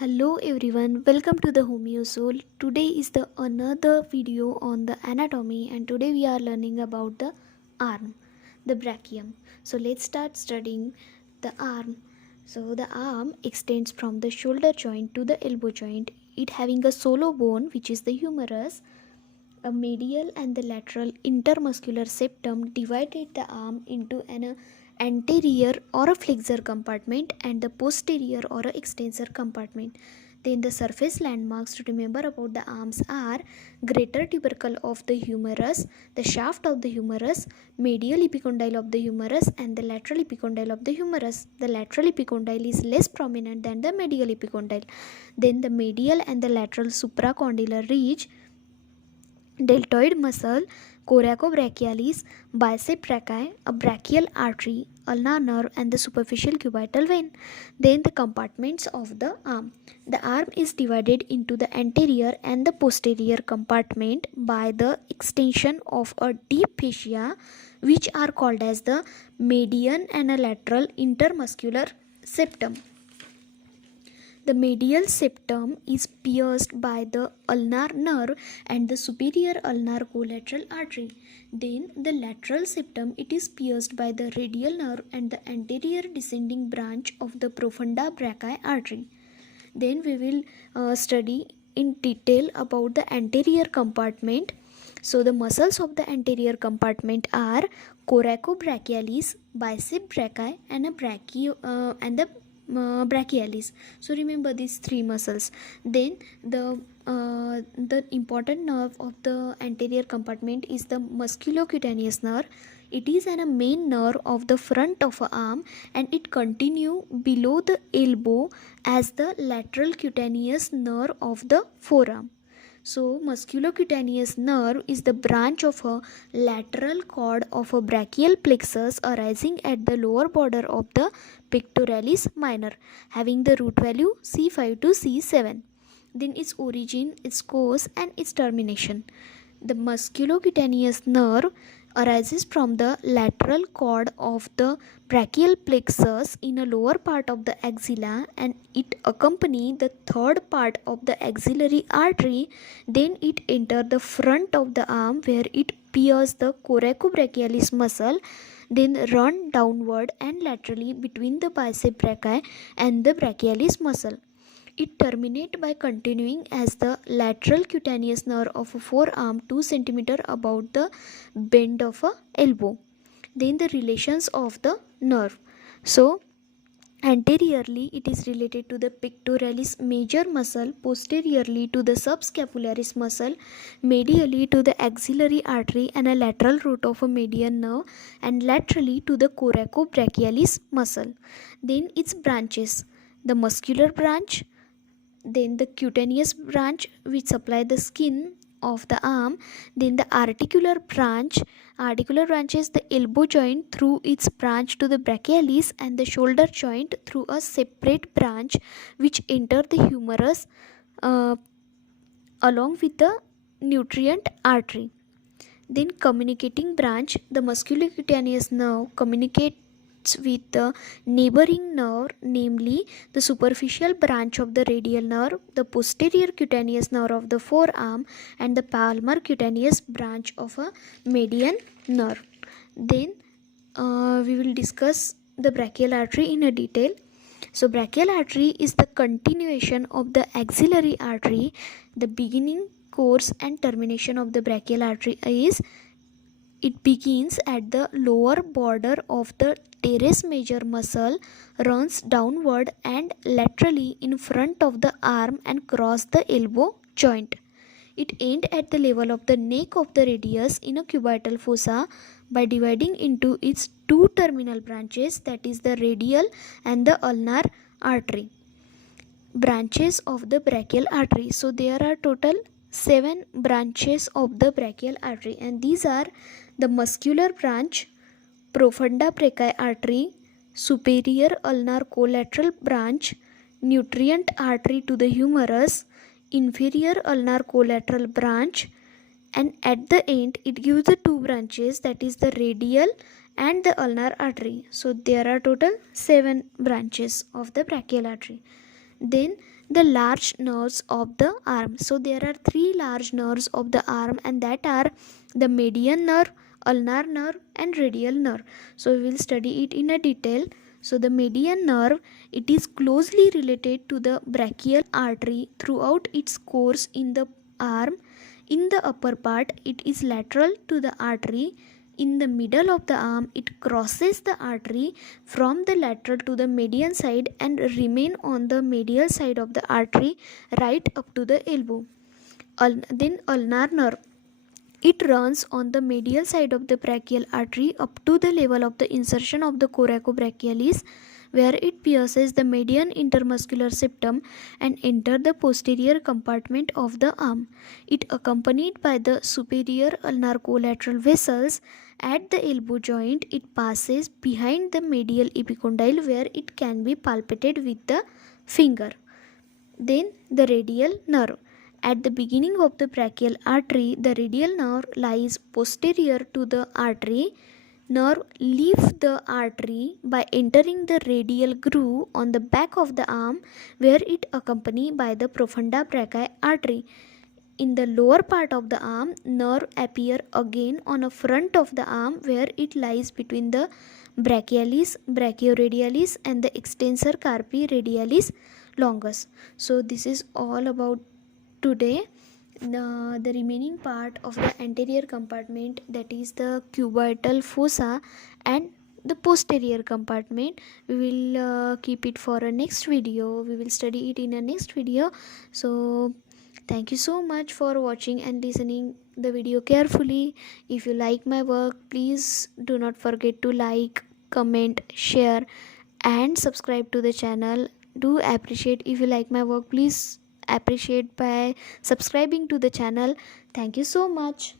Hello everyone, welcome to the Homeo Soul. Today is the another video on the anatomy, and today we are learning about the arm, the brachium. So let's start studying the arm. So the arm extends from the shoulder joint to the elbow joint, it having a solo bone which is the humerus. A medial and the lateral intermuscular septum divided the arm into an anterior or a flexor compartment and the posterior or a extensor compartment. Then the surface landmarks to remember about the arms are greater tubercle of the humerus, the shaft of the humerus, medial epicondyle of the humerus, and the lateral epicondyle of the humerus. The lateral epicondyle is less prominent than the medial epicondyle. Then the medial and the lateral supracondylar ridge, deltoid muscle, choracobrachialis, bicep brachii, a brachial artery, ulnar nerve, and the superficial cubital vein. Then the compartments of the arm. The arm is divided into the anterior and the posterior compartment by the extension of a deep fascia, which are called as the median and a lateral intermuscular septum. The medial septum is pierced by the ulnar nerve and the superior ulnar collateral artery. Then the lateral septum, it is pierced by the radial nerve and the anterior descending branch of the profunda brachii artery. Then we will study in detail about the anterior compartment. So the muscles of the anterior compartment are choracobrachialis, bicep brachii, and the brachialis. So remember these three muscles. Then the important nerve of the anterior compartment is the musculocutaneous nerve. It is a main nerve of the front of a arm, and it continue below the elbow as the lateral cutaneous nerve of the forearm. So musculocutaneous nerve is the branch of a lateral cord of a brachial plexus arising at the lower border of the pectoralis minor, having the root value C5 to C7. Then its origin, its course, and its termination. The musculocutaneous nerve arises from the lateral cord of the brachial plexus in a lower part of the axilla, and it accompanies the third part of the axillary artery. Then it enters the front of the arm where it pierces the choracobrachialis muscle, then run downward and laterally between the bicep brachii and the brachialis muscle. It terminates by continuing as the lateral cutaneous nerve of a forearm 2 cm above the bend of a elbow. Then the relations of the nerve. So anteriorly it is related to the pectoralis major muscle, posteriorly to the subscapularis muscle, medially to the axillary artery and a lateral root of a median nerve, and laterally to the choracobrachialis muscle. Then its branches: the muscular branch, then the cutaneous branch which supply the skin of the arm, then the articular branch. Articular branch is the elbow joint through its branch to the brachialis, and the shoulder joint through a separate branch which enter the humerus along with the nutrient artery. Then communicating branch: the musculocutaneous nerve communicates with the neighboring nerve, namely the superficial branch of the radial nerve, the posterior cutaneous nerve of the forearm, and the palmar cutaneous branch of a median nerve. Then we will discuss the brachial artery in a detail. So brachial artery is the continuation of the axillary artery. The beginning, course, and termination of the brachial artery is: it begins at the lower border of the teres major muscle, runs downward and laterally in front of the arm and cross the elbow joint. It ends at the level of the neck of the radius in a cubital fossa by dividing into its two terminal branches, that is the radial and the ulnar artery. Branches of the brachial artery. So there are total 7 branches of the brachial artery, and these are the muscular branch, profunda brachii artery, superior ulnar collateral branch, nutrient artery to the humerus, inferior ulnar collateral branch, and at the end it gives the 2 branches, that is the radial and the ulnar artery. So there are total 7 branches of the brachial artery. Then the large nerves of the arm. So there are three large nerves of the arm, and that are the median nerve, ulnar nerve, and radial nerve. So we will study it in a detail. So the median nerve, it is closely related to the brachial artery throughout its course in the arm. In the upper part, it is lateral to the artery. In the middle of the arm, it crosses the artery from the lateral to the median side and remain on the medial side of the artery right up to the elbow. Then ulnar nerve, it runs on the medial side of the brachial artery up to the level of the insertion of the choracobrachialis, where it pierces the median intermuscular septum and enter the posterior compartment of the arm. It accompanied by the superior ulnar collateral vessels at the elbow joint. It passes behind the medial epicondyle, where it can be palpated with the finger. Then the radial nerve. At the beginning of the brachial artery, the radial nerve lies posterior to the artery. Nerve leaves the artery by entering the radial groove on the back of the arm, where it accompanied by the profunda brachii artery. In the lower part of the arm, nerve appear again on a front of the arm, where it lies between the brachialis, brachioradialis, and the extensor carpi radialis longus. So this is all about today. The remaining part of the anterior compartment, that is the cubital fossa and the posterior compartment, we will keep it for a next video. We will study it in a next video. So thank you so much for watching and listening the video carefully. If you like my work, please do not forget to like, comment, share, and subscribe to the channel. Do appreciate if you like my work. Please appreciate by subscribing to the channel. Thank you so much.